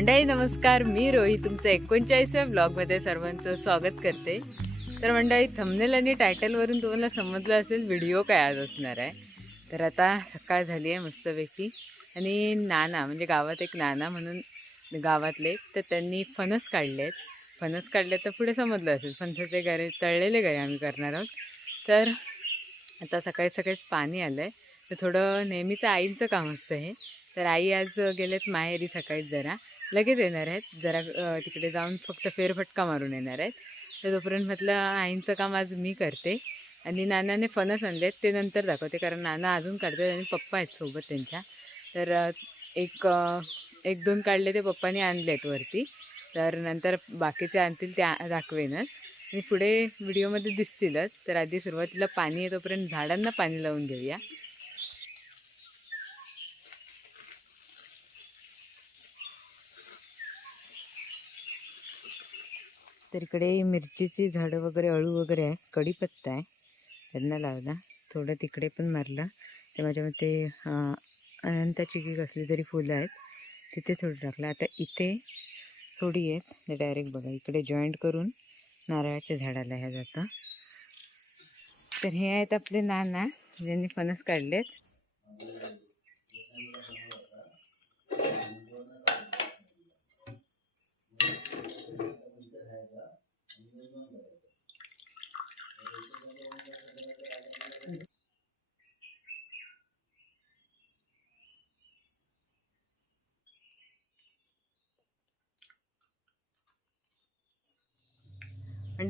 मंडळी नमस्कार. मी रोही तुमचं एकोणचाळीसव्या ब्लॉगमध्ये सर्वांचं स्वागत करते. तर मंडळी थंबनेल आणि टायटलवरून तुम्हाला समजलं असेल व्हिडिओ काय आज असणार आहे. तर आता सकाळ झाली आहे मस्तपैकी. आणि नाना म्हणजे गावात एक नाना म्हणून गावातले तर त्यांनी फणस काढले आहेत. फणस काढले तर पुढे समजलं असेल फणसाचे गरे तळलेले गरे आम्ही करणार आहोत. तर आता सकाळी सकाळीच पाणी आलं आहे तर थोडं नेहमीचं आईंचं काम असतं हे. तर आई आज गेलेत माहेरी सकाळीच जरा. लगेच येणार आहेत. जरा तिकडे जाऊन फक्त फेरफटका मारून येणार आहेत. तर तोपर्यंत म्हटलं आईंचं काम आज मी करते आणि नानाने फणस आणलेत ते नंतर दाखवते. कारण नाना अजून काढतात आणि पप्पा आहेत सोबत त्यांच्या. तर एक एक दोन काढले ते पप्पाने आणलेत वरती. तर नंतर बाकीचे आणतील त्या दाखवेनच. आणि पुढे व्हिडिओमध्ये दिसतीलच. तर आधी सुरुवातीला पाणी येतोपर्यंत झाडांना पाणी लावून घेऊया. तर इकडे मिरचीची झाडं वगैरे अळू वगैरे आहे कढीपत्ता आहे. त्यांना लावला. थोडं तिकडे पण मारलं. ते माझ्या मते अनंताची की कसली तरी फुलं आहेत. तिथे थोडं टाकलं. आता इथे थोडी आहेत. ते डायरेक्ट बघा. इकडे जॉईंट करून नारळाच्या झाडाला ह्या जातं. तर हे आहेत आपले नाना ज्यांनी फणस काढलेत.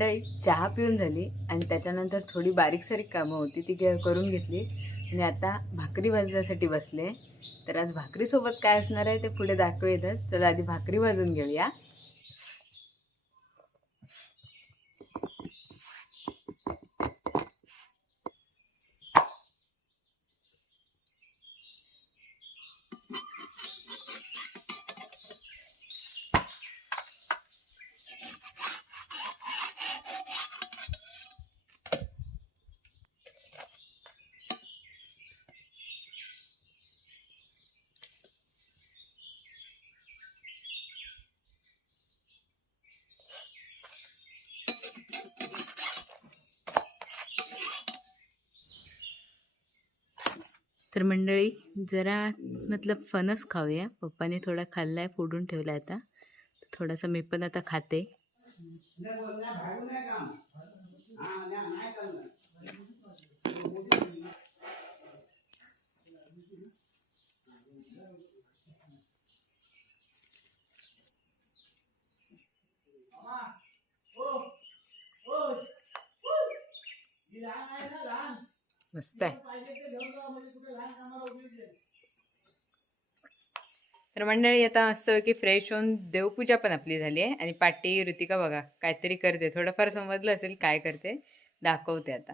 मंडळी चहा पिऊन झाली आणि त्याच्यानंतर थोडी बारीकसारीक कामं होती ती करून घेतली. आणि आता भाकरी भाजण्यासाठी बसले. तर आज भाकरीसोबत काय असणार आहे ते पुढे दाखवेतच चला आधी भाकरी भाजून घेऊया. तर मंडळी जरा मतलब फणस खाऊया. पप्पाने थोडा खाल्लाय फोडून ठेवला आता. थोडासा मी पण आता खाते. मस्त आहे. तर मंडळी आता मस्त की फ्रेश होऊन देवपूजा पण आपली झाली आहे. आणि पाटी ऋतिका बघा काहीतरी करते. थोडंफार समजलं असेल काय करते दाखवते आता.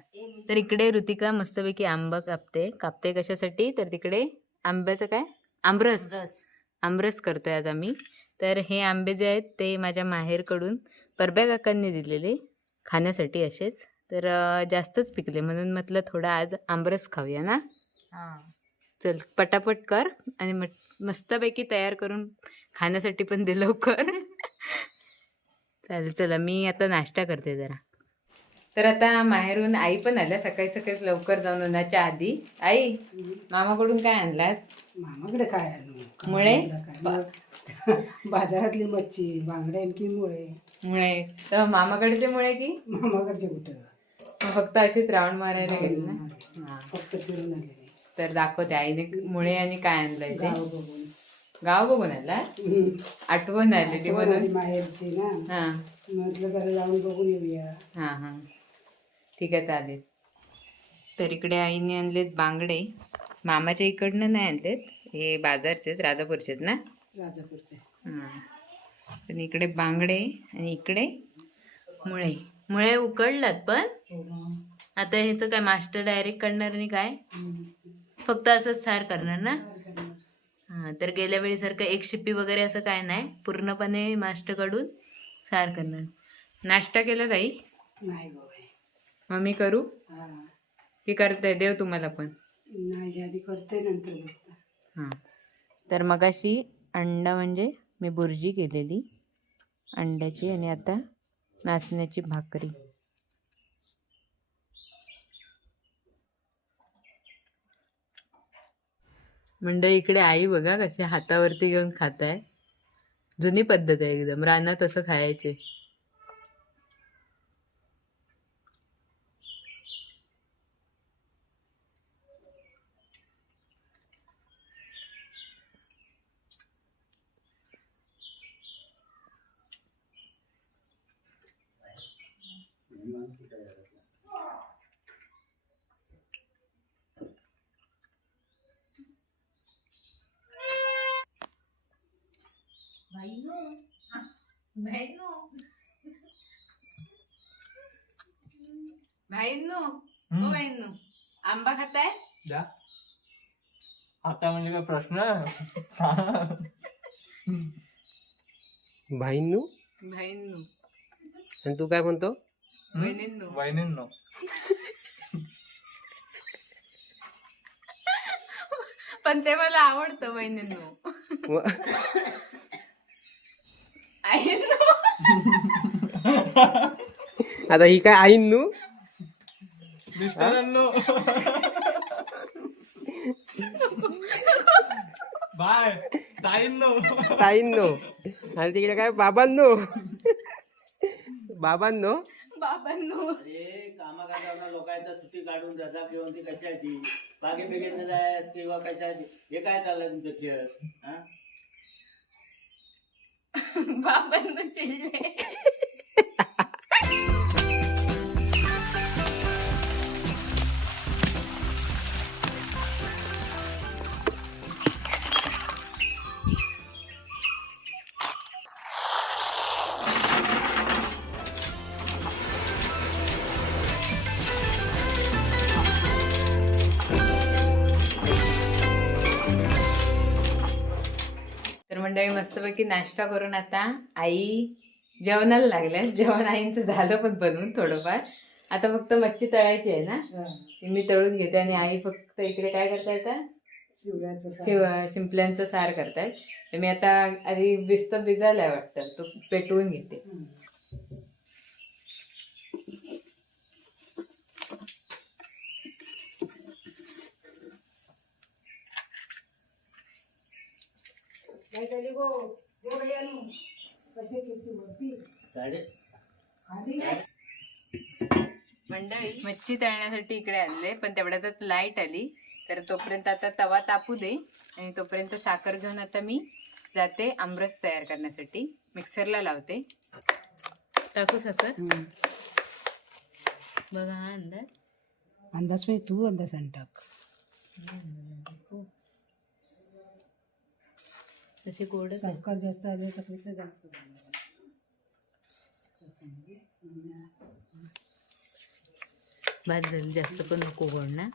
तर इकडे ऋतिका मस्तपैकी आंबा कापते. कापते कशासाठी? तर तिकडे आंब्याचं काय? आमरस. आमरस. करतोय आज आम्ही. तर हे आंबे जे आहेत ते माझ्या माहेरकडून परब्या काकांनी दिलेले खाण्यासाठी असेच. तर जास्तच पिकले. म्हणून म्हटलं थोडा आज आमरस खाऊया ना? चल पटापट कर आणि मस्तपैकी तयार करून खाण्यासाठी पण दे लवकर. चालेल चला मी आता नाश्ता करते जरा. तर आता माहेरून आई पण आल्या सकाळी सकाळी लवकर जाऊन उन्हाच्या आधी. आई मामाकडून काय आणलात? मामाकडे काय आणू? काय मुळे? बाजारातली मच्छी बांगडे आणखी मुळे. मुळे. तर मामाकडचे मुळे की? मामाकडचे कुठं? फक्त अशीच राऊंड मारायला गेले ना. फक्त फिरून आलेले. तर दाखवते आईने मुळे आणि काय आणलंय ते. गाव बघून. आला. आठवण आलेली आठवण म्हणून. आली माहेरची ना. हा. म्हटलं जरा जाऊन बघून येऊया. हा हा. ठीक आहे चालेल. तर इकडे आईने आणलेत बांगडे. मामाच्या इकडनं नाही आणलेत. हे बाजारचेच राजापूरचेच ना? राजापूरचे. हा. पण इकडे बांगडे आणि इकडे मुळे. मुळे उकडलात पण? हो. आता ह्याचं काय मास्टर डायरेक्ट करणार आणि काय. फक्त असंच सार करणार ना? हां तर गेल्या वेळीसारखं एक शिप्पी वगैरे असं काय नाही. पूर्णपणे मास्टर काढून सार करणार. नाश्ता केला ताई? नाही गो बाई. मग मी करू? हा. की करताय देव तुम्हाला पण. नाही आधी करते नंतर बघते. हां. तर मगाशी अंडा म्हणजे मी बुर्जी केलेली. अंड्याची आणि आता नाचण्याची भाकरी. मंडळी इकडे आई बघा कशी हातावरती घेऊन खात आहे जुनी पद्धत आहे एकदम. रानात असं खायचे. खाताय? द्या. आता म्हणजे काय प्रश्न भाईंनू. भाईंनो. आणि तू काय म्हणतो? बहिणींनो वहिनींनो. पण ते मला आवडतं बहिणींनो व- आईंनो. आता ही काय आईन्नू मिस्टरांनो. बाय. ताईंनो. ताईंनो. आणि तिकडे काय? बाबांनो. बाबांनो. बाबांनो. अरे कामा करताना लोक आहेत सुट्टी काढून रजा घेऊन ती कशाची बागे बिगेत जायस किंवा कशाची हे काय चाललंय तुमचं खेळ? हा? बाबांनो चिडले. मस्तपैकी नाश्ता करून आता आई जेवणाला लागल्यास. जेवण आईंचं झालं पण बनवून थोडंफार. आता फक्त मच्छी तळायची आहे ना. मी तळून घेते आणि आई फक्त इकडे काय करताय आता शिवड्याचं सार. शिव शिंपल्यांचं सार करतायत. मी आता आधी बिस्त भिजायला वाटतं. तो पेटवून घेते. गो? मंडळी मच्छी तळण्यासाठी इकडे आणले पण तेवढ्यातच लाइट आली. तर तोपर्यंत आता तवा तापू दे आणि तोपर्यंत साखर घेऊन आता मी जाते आमरस तयार करण्यासाठी. मिक्सरला लावते. टाकू साखर. बघा हा अंदाज. अंदाज म्हणजे तू अंदाज आण टाक. तसे गोड साखर जास्त आले तर कसं जास्त. बाद झाली जास्त पण नको गोड ना.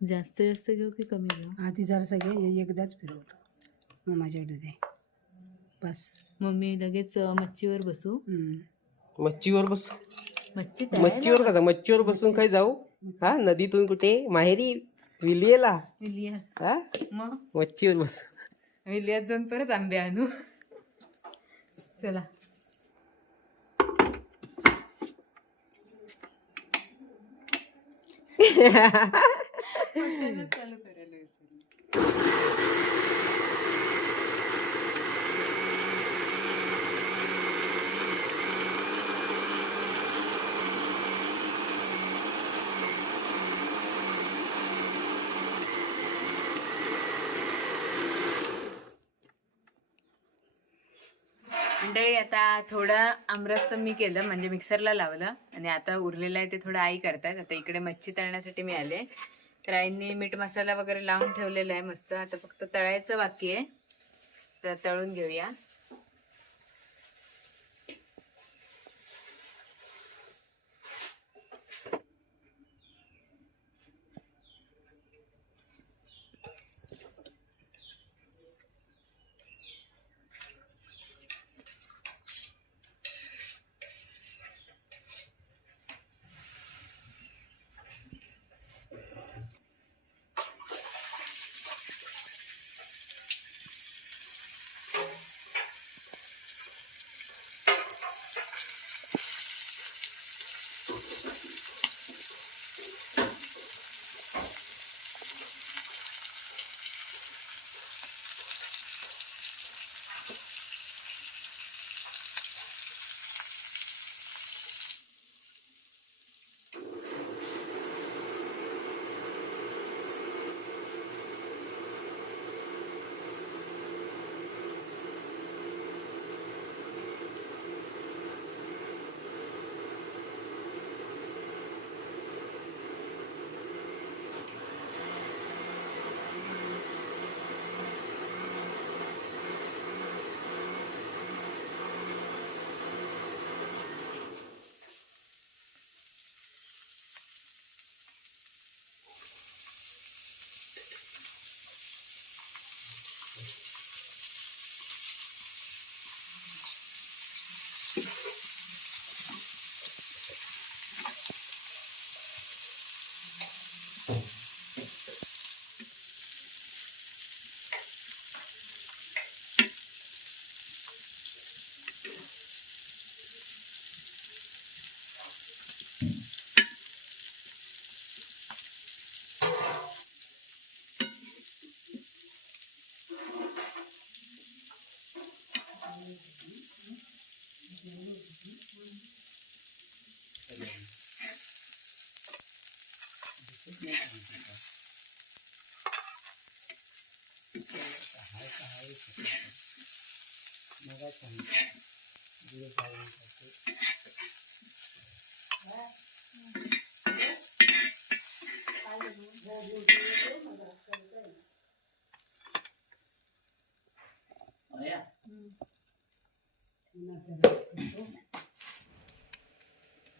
जास्त जास्त घेऊ की कमी घेऊ आधी जरा सगळे एकदाच फिरवतो मग माझ्याकडे दे. बस. मम्मी लगेच अं, मच्छीवर बसू. मच्छीवर बस? मच्छी मच्छीवर कसा? मच्छीवर बसून काय जाऊ? हा नदीतून कुठे? माहेरी? विलियला विलिया हा? मग? मच्छीवर बस. विलियात जाऊन परत आंबे आणू. चला. चालू करायला मंडळी आता थोडं आमरस तर मी केलं म्हणजे मिक्सरला लावलं. आणि आता उरलेलं आहे ते थोडं आई करतात. आता इकडे मच्छी तळण्यासाठी मी आले. तर आईने मीठ मसाला वगैरे लावून ठेवलेला आहे मस्त. आता फक्त तळायचं बाकी आहे. तर तळून घेऊया.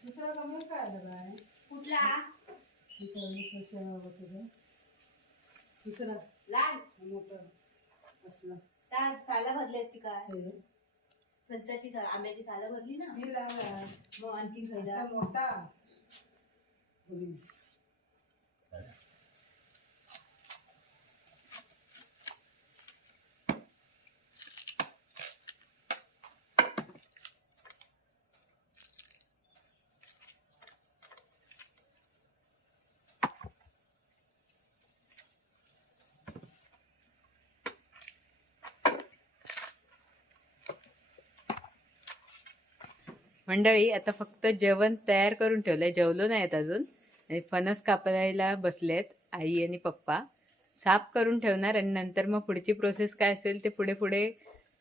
दुसरा कमल काय काय कुठला? दुसरा. लाल. मोठं असलं. त्या साला भरली आहेत ती काय. फणसाची सा- आंब्याची साला भरली ना आहे. मग आणखी खायला असा मोठा. मंडळी आता फक्त जेवण तयार करून ठेवलंय. जेवलो नाहीत अजून. आणि फणस कापायला बसलेत आई आणि पप्पा. साफ करून ठेवणार आणि नंतर मग पुढची प्रोसेस काय असेल ते पुढे पुढे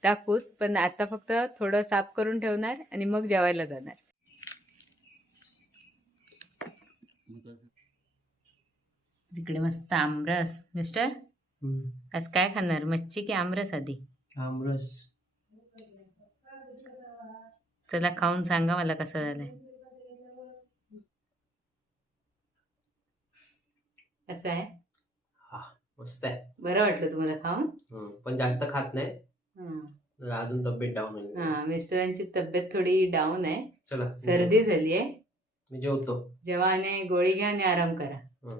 टाकूच पण आता फक्त थोडं साफ करून ठेवणार आणि मग जेवायला जाणार. इकडे मस्त आमरस. मिस्टर? आज काय खाणार? मच्छी की आमरस आधी? आमरस. चला खाऊन सांगा मला कसं झालंय. कसं आहे? मस्त आहे. बरं वाटलं तुम्हाला खाऊन? हम्म, पण जास्त खात नाही. हं. अजून तब्येत डाऊन होईल. हा मिस्टरांची तब्येत थोडी डाऊन आहे. चला सर्दी झाली आहे मी जेवतो. जेव्हा आणि गोळी घ्या आणि आराम करा. हं.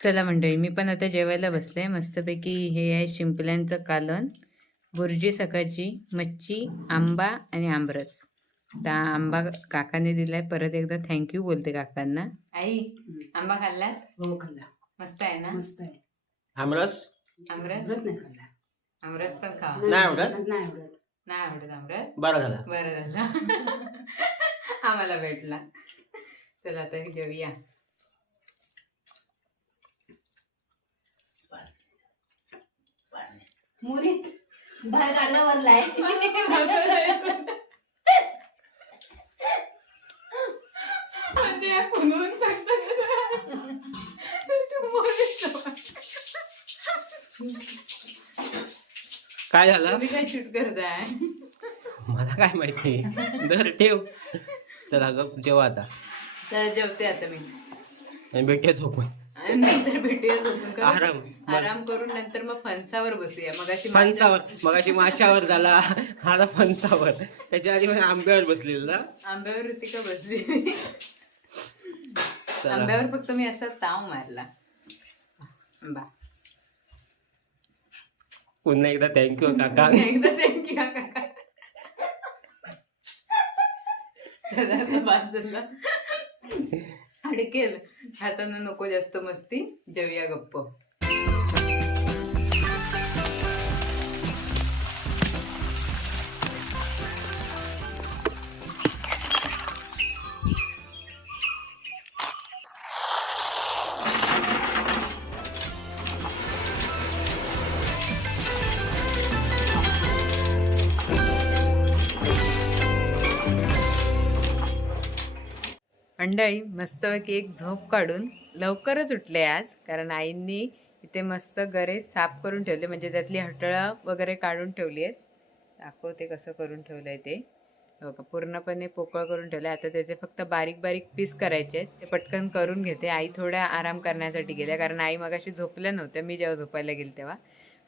चला मंडळी मी पण आता जेवायला बसले. मस्तपैकी हे आहे शिंपल्यांचं कालन बुर्जी सकाळची मच्छी आंबा आणि आंबरस आता आंबा काकाने दिलाय परत एकदा थँक्यू बोलते काकांना. आई आंबा खाल्ला? हो खाल्ला. मस्त आहे ना? मस्त आहे. आमरस? आमरस? रस नाही खाल्ला. आमरस पण खा नाही आवडत? नाही आवडत. नाही आवडत आमरस? बरं झाला. बरं झालं. आम्हाला भेटला. चला आता जेवूया. मुरीत बाहेर काढला भरलाय काय झालं? तुम्ही काय शूट करताय मला काय माहिती? दर ठेव. चला ग जेवा आता. तर जेवते आता मी? आणि भेटूया झोपून. आणि नंतर भेटूया झोपून का? आराम. आराम करून नंतर मग फणसावर बसूया. मग अशी फणसावर. मगाशी माशावर झाला. आता फणसावर. त्याच्या आधी मी आंब्यावर बसलेलो ना. आंब्यावर होती का बसली आंब्यावर फक्त मी असा ताव मारला. आंबा पुन्हा एकदा थँक्यू काका. एकदा थँक्यू काका. अडकेल. हातानं नको जास्त मस्ती. जेवूया गप्प. मंडळी मस्तपैकी एक झोप काढून लवकरच उठले आज कारण आईंनी इथे मस्त गरे साफ करून ठेवले म्हणजे त्यातली हटळं वगैरे काढून ठेवली आहेत. दाखवते कसं करून ठेवलं आहे ते हो बघा पूर्णपणे पोकळ करून ठेवलं आता त्याचे फक्त बारीक बारीक पीस करायचे आहेत. ते पटकन करून घेते. आई थोड्या आराम करण्यासाठी गेल्या कारण आई मगाशी झोपल्या नव्हत्या. मी जेव्हा झोपायला गेले तेव्हा.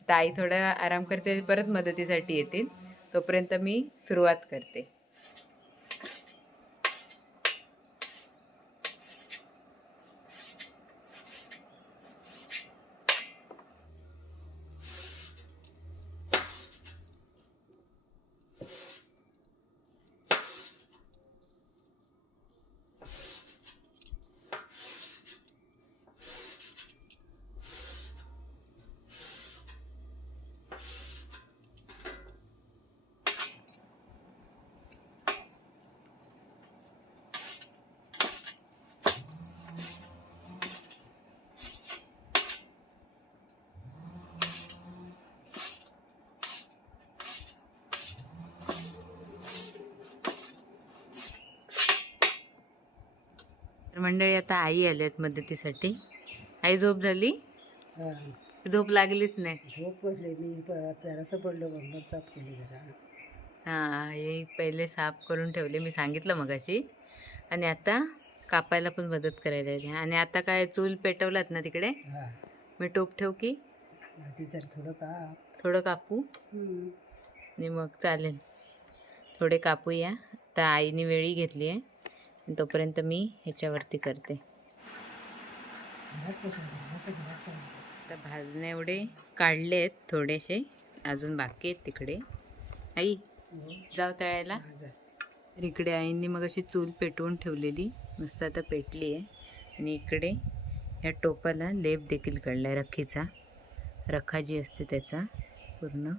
तर आई थोडा आराम करते परत मदतीसाठी येतील. तोपर्यंत मी सुरुवात करते. मंडळी आता आई आल्यात मदतीसाठी. आई झोप झाली. झोप लागलीच नाही. झोप पडले. मी जरासं पडलो बंबर साफ केली जरा. हां हे पहिले साफ करून ठेवले. मी सांगितलं मगाशी. आणि आता कापायला पण मदत करायला येते आणि आता काय चूल पेटवलात ना तिकडे? हा. मी टोप ठेव की? जर थोडं का थोडं कापू? आणि मग चालेल. थोडे कापूया. आता आईने वेळी घेतली आहे. तोपर्यंत मी ह्याच्यावरती करते. आता भाजणे एवढे काढले आहेत थोडेसे अजून बाकी आहेत तिकडे. आई जाऊ तळायला. इकडे आईंनी मग अशी चूल पेटवून ठेवलेली मस्त आता पेटली आहे आणि इकडे या टोपाला लेप देखील काढला आहे रखीचा. रखा जी असते त्याचा पूर्ण.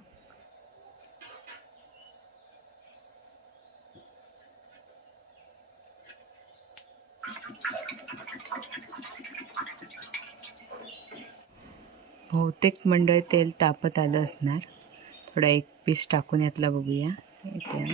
बहुतेक मंडळ तेल तापत आलं असणार. थोडा एक पीस टाकून यातला बघूया. इथे.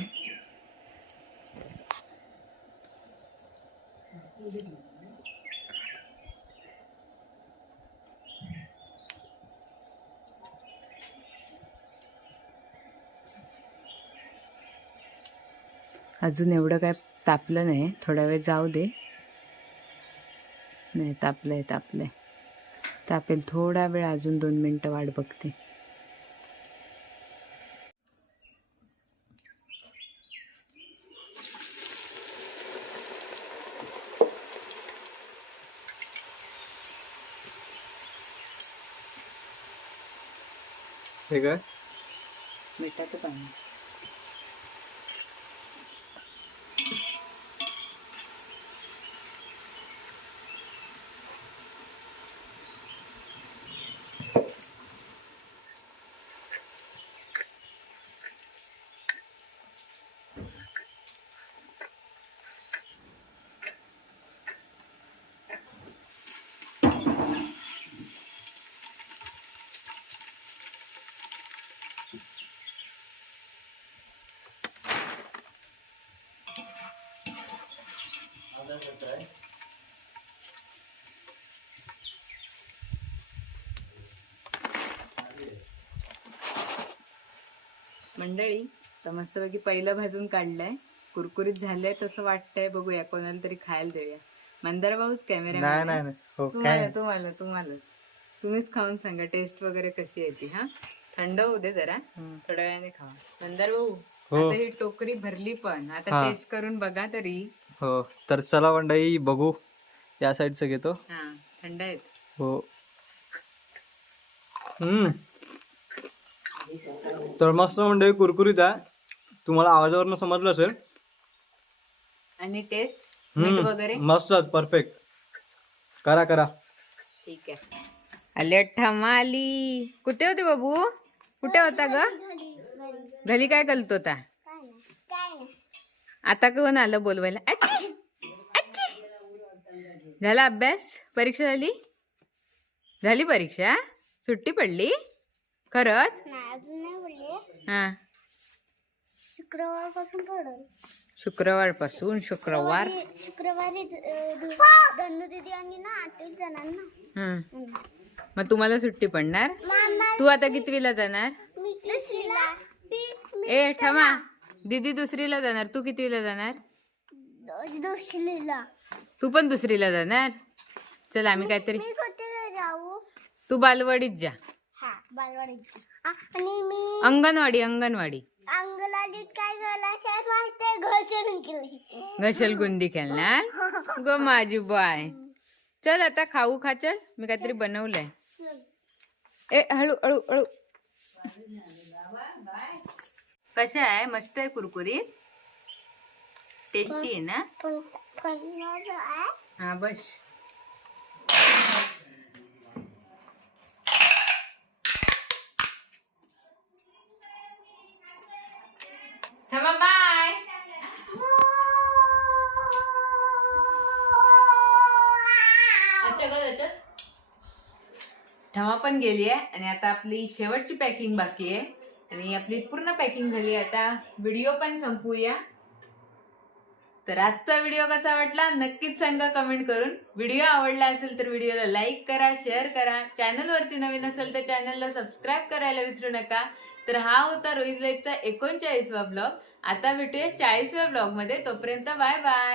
अजून एवढं काय तापलं नाही. थोडा वेळ जाऊ दे. नाही तापलंय तापलंय. आहे थोडा वेळ अजून दोन मिनटं वाट बघते. हे काय? मिठाचं पाणी. मंडळी तर मस्तपैकी पहिलं भाजून काढलंय. कुरकुरीत झालंय तसं वाटतंय. बघूया कोणाला तरी खायला देऊया. मंदार भाऊच कॅमेरा नाही नाही नाही. हो तुम्हाला काय? तुम्हाला तुम्हाला. तुम्हीच खाऊन सांगा टेस्ट वगैरे कशी येते हा? थंड होऊ दे जरा. थोड्या वेळाने खावा. मंदार भाऊ हो. आता ही टोकरी भरली पण. आता हा. टेस्ट करून बघा तरी. हो तर चला मंडळी बघू. या साईडचं घेतो. हा थंड आहेत. हो. हम्म. तर मस्त मंडळी कुरकुरीत आहे. तुम्हाला आवाजावरनं समजलं असेल. आणि टेस्ट मीठ हम्म, वगैरे? मस्तच परफेक्ट करा करा. ठीक आहे. आले ठमाली. कुठे होते बाबू? कुठे होता ग? घरी काय करतो होता? आता कोण आलं बोलवायला? अच्छी अच्छी झाला अभ्यास? परीक्षा झाली? झाली परीक्षा? सुट्टी पडली? खरंच? हा. शुक्रवारपासून पडल शुक्रवारपासून शुक्रवार शुक्रवारी धनु दिदी आणि ना आठ जणांना हं. मग तुम्हाला सुट्टी पडणार? तू आता कितवीला जाणार? ए ठमा दीदी दुसरीला जाणार तू कितवीला जाणार? दुसरीला. तू पण दुसरीला जाणार? चल आम्ही काहीतरी मी कुठे जाऊ? तू बालवाडीत जा. हा आ, आणि मी अंगणवाडी अंगणवाडी. काय झालं? शाळेत मास्तर घसरून गेली घशल गुंदी खेळणार? ग माझी बाय. चल आता खाऊ खा चल. मी काहीतरी बनवलंय. ए हळू हळू हळू. कशा आहे? मस्त आहे कुरकुरीत. टेस्टी आहे ना? हा बस. ठमा पण गेली आहे. आणि आता आपली शेवटची पॅकिंग बाकी आहे. आणि आपली पूर्ण पॅकिंग झाली. आता व्हिडिओ पण संपूया. तर आजचा व्हिडिओ कसा वाटला? नक्कीच सांगा कमेंट करून. व्हिडिओ आवडला असेल तर व्हिडिओला लाईक करा शेअर करा. चॅनलवरती नवीन असेल तर चॅनलला सबस्क्राईब करायला विसरू नका. तर हा होता रोहित लाईफचा एकोणचाळीसवा ब्लॉग आता भेटूया चाळीसव्या ब्लॉगमध्ये तोपर्यंत बाय बाय